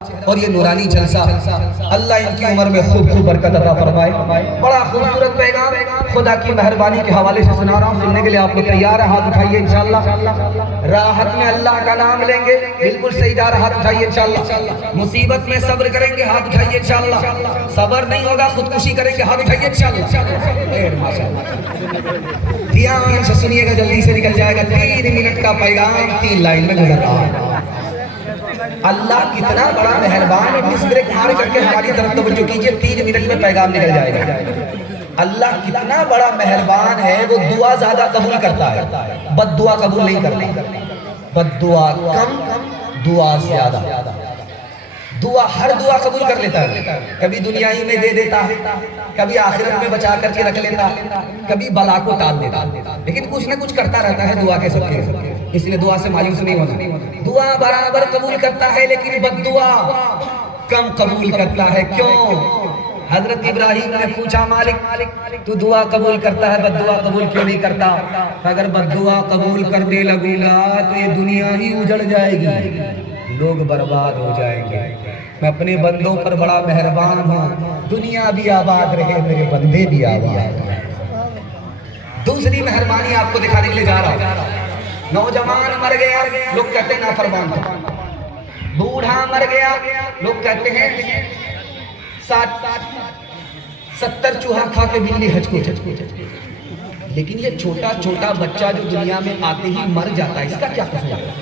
और ये नूरानी जलसा अल्लाह इनकी उम्र में खूब खूब बरकत अता फरमाए। बड़ा खूबसूरत पैगाम खुदा की मेहरबानी के हवाले से सुना रहा हूँ, सुनने के लिए आप लोग तैयार हैं? हाथ उठाइए इंशाअल्लाह। राहत में अल्लाह का नाम लेंगे, बिल्कुल सही जा रहा, हाथ उठाइए इंशाअल्लाह। मुसीबत में सब्र करेंगे, हाथ उठाइए इंशाअल्लाह। सब्र नहीं होगा खुदकुशी करेंगे, हाथ उठाइए इंशाअल्लाह। ध्यान से सुनिएगा, जल्दी से निकल जाएगा। 3 मिनट का पैगाम 3 लाइन में गुजर रहा है। अल्लाह कितना बड़ा मेहरबान है, इस ब्रेक मार करके हमारी तरफ तवज्जो कीजिए। 3 मिनट में पैगाम निकल जाएगा। अल्लाह कितना बड़ा मेहरबान है, वो दुआ ज्यादा कबूल करता है, बद्दुआ कबूल नहीं करता। बद्दुआ कम, दुआ ज्यादा। दुआ हर दुआ कबूल कर लेता है, कभी दुनिया ही में दे देता है, कभी आखिरत में बचा करके रख लेता है, कभी बला को टाल देता है, लेकिन कुछ ना कुछ करता रहता है दुआ के सबके। इसलिए दुआ से मायूस नहीं होना। दुआ बराबर कबूल करता है, लेकिन बद्दुआ कम कबूल करता है। क्यों? हजरत इब्राहिम ने पूछा, मालिक तू दुआ कबूल करता है, बद्दुआ कबूल क्यों नहीं करता? अगर बद्दुआ कबूल करने लगूंगा तो ये दुनिया ही उजड़ जाएगी, लोग बर्बाद हो जाएंगे। मैं अपने बंदों पर बड़ा मेहरबान हूँ, दुनिया भी आबाद रहे, मेरे बंदे भी आबाद रहे। दूसरी मेहरबानी आपको दिखाने के लिए जा रहा हूँ। नौजवान मर गया, लोग कहते हैं नाफरमान था। बूढ़ा मर गया, लोग कहते हैं 60-70 चूहा खा के बिल्ली हचको छचको। लेकिन ये छोटा छोटा बच्चा जो दुनिया में आते ही मर जाता है, इसका क्या कसूर है?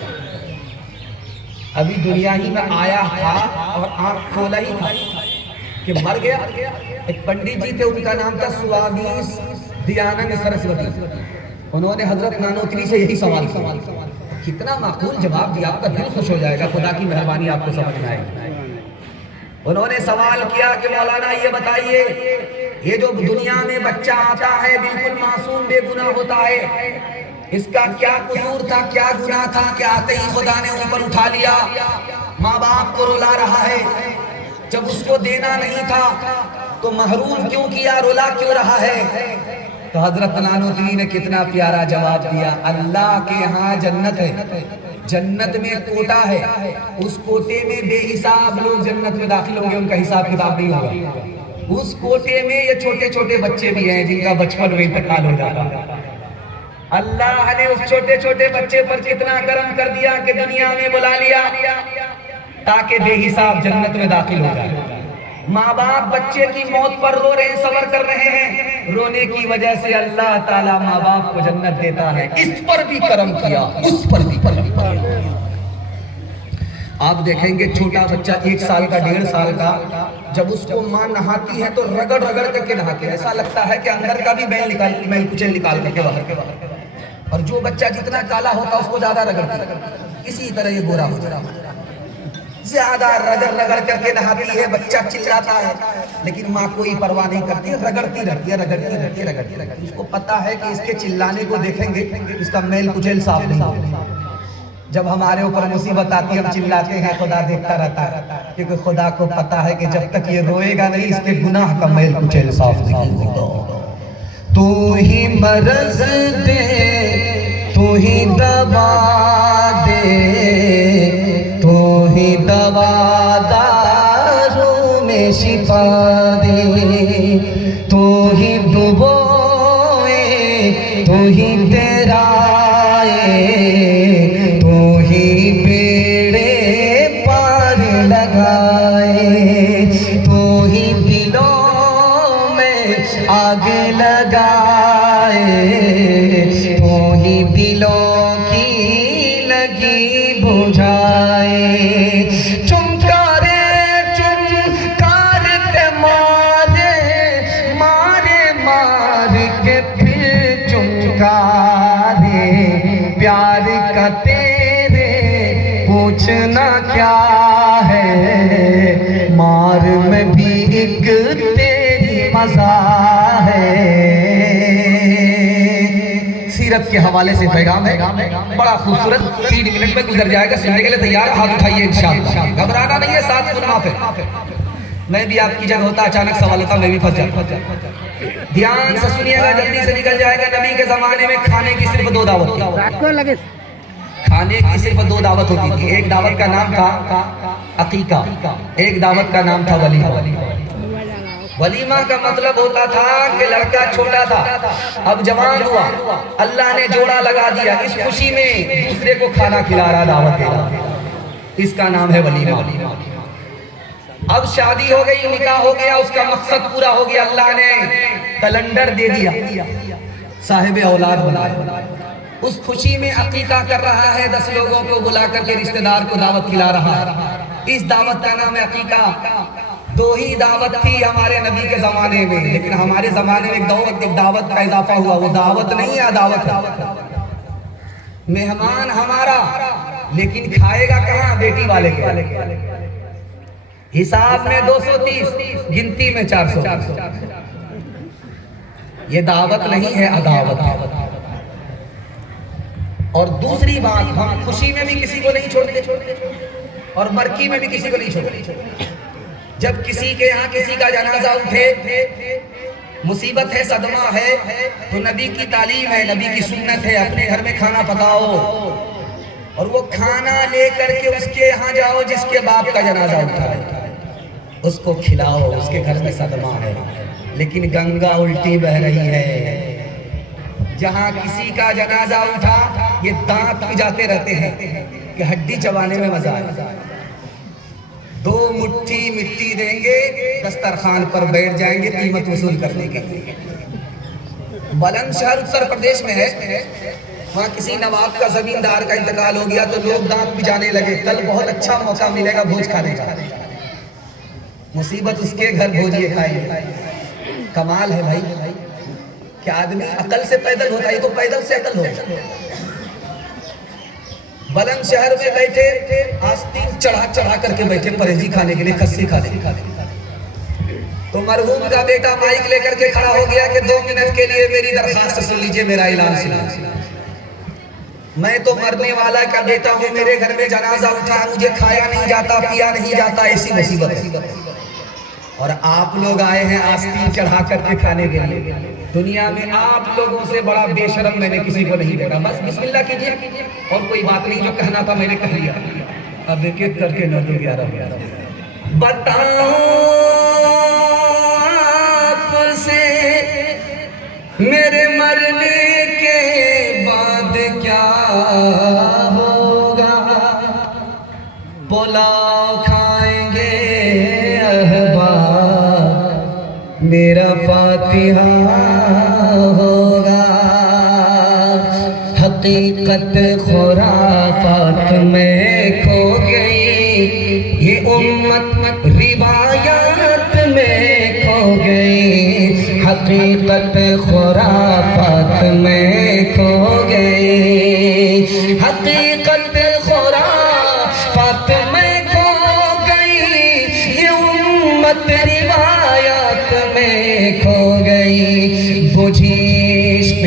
अभी दुनिया ही में आया था और आंख खोला ही था कि मर गया। एक पंडित जी थे, उनका नाम था स्वामी दयानंद सरस्वती। उन्होंने हजरत नानोत्री से यही सवाल किया, कितना माकूल जवाब दिया, आपका दिल खुश हो जाएगा, खुदा की मेहरबानी आपको समझ में आएगी। उन्होंने सवाल किया कि मौलाना ये बताइए, ये जो दुनिया में बच्चा आता है बिल्कुल मासूम बेगुनाह होता है, इसका क्या कसूर था, क्या गुनाह था कि आते ही खुदा ने ऊपर उठा लिया, माँ बाप को रुला रहा है? जब उसको देना नहीं था तो महरूम क्यों किया, रुला क्यों रहा है? तो हजरत नानोत्री ने कितना प्यारा जवाब दिया, अल्लाह के यहाँ जन्नत है, जन्नत में कोटा है, उस कोटे में बेहिसाब लोग जन्नत में दाखिल होंगे, उनका हिसाब किताब नहीं होगा। उस कोटे में ये छोटे छोटे बच्चे भी हैं जिनका बचपन में इंतकाल हो जाता। अल्लाह ने उस छोटे छोटे बच्चे पर कितना करम कर दिया कि दुनिया में बुला लिया ताकि बेहिसाब जन्नत में दाखिल हो जाए। माँ बाप बच्चे की मौत पर रो रहे हैं, सब्र कर रहे हैं, रोने की वजह से अल्लाह ताला माँ बाप को जन्नत देता है। इस पर भी करम किया, उस पर भी करम किया। आप देखेंगे छोटा बच्चा 1 साल का 1.5 साल का, जब उसको माँ नहाती है तो रगड़ रगड़ करके नहाती है, ऐसा लगता है कि अंदर का भी मैल कुचैल निकाल करके बाहर। और जो बच्चा जितना काला होता है उसको ज्यादा रगड़ती, इसी तरह ये गोरा हो जाता है, ज्यादा रगड़ रगड़ करके नहाती है। बच्चा चिल्लाता है लेकिन माँ कोई परवाह नहीं करती, रगड़ती रहती है, रगड़ती रहती है, रगड़ती रहती है। उसको पता है कि इसके चिल्लाने को देखेंगे इसका मैल कुचैल साफ नहीं होगा। जब हमारे ऊपर मुसीबत आती है हम चिल्लाते हैं, खुदा देखता रहता है, क्योंकि खुदा को पता है कि जब तक ये रोएगा नहीं इसके गुनाह का मैल कुचैल साफ नहीं होगा। तू ही मर्ज दे, तू ही दवा दे, तू ही दवा दारू में शिफा दे, तू ही डुबोए, तू ही तेराए, तू ही बेड़े पार लगाए, तू ही दिलों में आग लगाए, तू ही दिलों की लगी बुझाए। चुमकारे चुमकार के मारे, मारे मार के फिर चुमकारे, प्यार का तेरे पूछना क्या है, मार में भी एक तेरी मजा है। सीरत के हवाले से पैगाम है, बड़ा खूबसूरत, 3 मिनट में गुजर जाएगा। सुनने के लिए तैयार? हाथ उठाइए इंशाअल्लाह, घबराना नहीं है, साथ गुनाह पे। मैं भी आपकी जगह होता, अचानक सवाल होता, मैं भी फंस जाता। ध्यान से सुनिएगा, जल्दी से निकल जाएगा। नबी के जमाने में खाने की सिर्फ 2 दावत थी। खाने की सिर्फ दो दावत होती थी। एक दावत का नाम था अकीका, एक दावत का नाम था वलीमा। वलीमा का मतलब होता था कि लड़का छोटा था, अब जवान हुआ, अल्लाह ने जोड़ा लगा दिया, इस खुशी में दूसरे को खाना खिला रहा, दावत दे रहा, इसका नाम है वलीमा। अब शादी हो गई, निकाह हो गया, उसका मकसद पूरा हो गया, अल्लाह ने कैलेंडर दे दिया, साहिब औलाद बनाया। उस खुशी में अकीका कर रहा है, 10 लोगों को बुला करके रिश्तेदार को दावत खिला रहा है। इस दावत का नाम है अकीका। 2 ही दावत थी हमारे नबी के जमाने में, लेकिन हमारे जमाने में एक दावत का इजाफा हुआ। वो दावत नहीं है, दावत है। मेहमान हमारा, लेकिन खाएगा कहाँ? बेटी वाले के। हिसाब में 230, गिनती में 400। ये दावत नहीं है, अदावत। और दूसरी बात, हम खुशी में भी किसी को नहीं छोड़ते और मरकी में भी किसी को नहीं छोड़ते। जब किसी के यहाँ किसी का जनाजा उठे, मुसीबत है, सदमा है, तो नबी की तालीम है, नबी की सुन्नत है, अपने घर में खाना पकाओ और वो खाना लेकर के उसके यहाँ जाओ जिसके बाप का जनाजा उठा है, उसको खिलाओ, उसके घर में सदमा है। लेकिन गंगा उल्टी बह रही है। जहाँ किसी का जनाजा उठा, ये दांत पिजाते रहते हैं कि हड्डी चबाने में मजा आए। 2 मुट्ठी मिट्टी देंगे, दस्तरखान पर बैठ जाएंगे कीमत वसूल करने के लिए। बुलंदशहर उत्तर प्रदेश में है, वहाँ किसी नवाब का, जमींदार का इंतकाल हो गया तो लोग दांत पिजाने लगे, कल बहुत अच्छा मौका मिलेगा भोज खाने का। मुसीबत उसके घर भोजिए खाएंगे। कमाल है भाई कि आदमी अकल से पैदल होता है, ये तो पैदल से अकल होता है। बुलंदशहर में बैठे, आस्तीन चढ़ा करके बैठे परहेजी खाने के लिए, खस्सी खाने। तो मरहूम का बेटा माइक लेकर के खड़ा हो गया कि 2 मिनट के लिए मेरी दरखास्त सुन लीजिए, मेरा ऐलान सुनिए। मैं तो मरने वाला का बेटा हूँ, मेरे घर में जनाजा उठा, मुझे खाया नहीं जाता, पिया नहीं जाता, ऐसी मुसीबत है। और आप लोग आए हैं आस्तीन चढ़ा करके खाने के लिए। दुनिया में आप लोगों से बड़ा बेशरम मैंने किसी को नहीं देखा। बस बिस्मिल्लाह कीजिए, और कोई बात नहीं, जो कहना था मैंने कह लिया। अब एक एक करके 9 2 11 बताओ आपसे मेरे मरने के बाद क्या होगा। पुलाव खाएंगे अहबाब, मेरा फातिहा होगा। हकीकत खुराफात में खो गई, ये उम्मत रिवायात में खो गई। हकीकत खुराफात में खो गई, हकीकत खुराफात में खो गई, ये उम्मत रिवायात में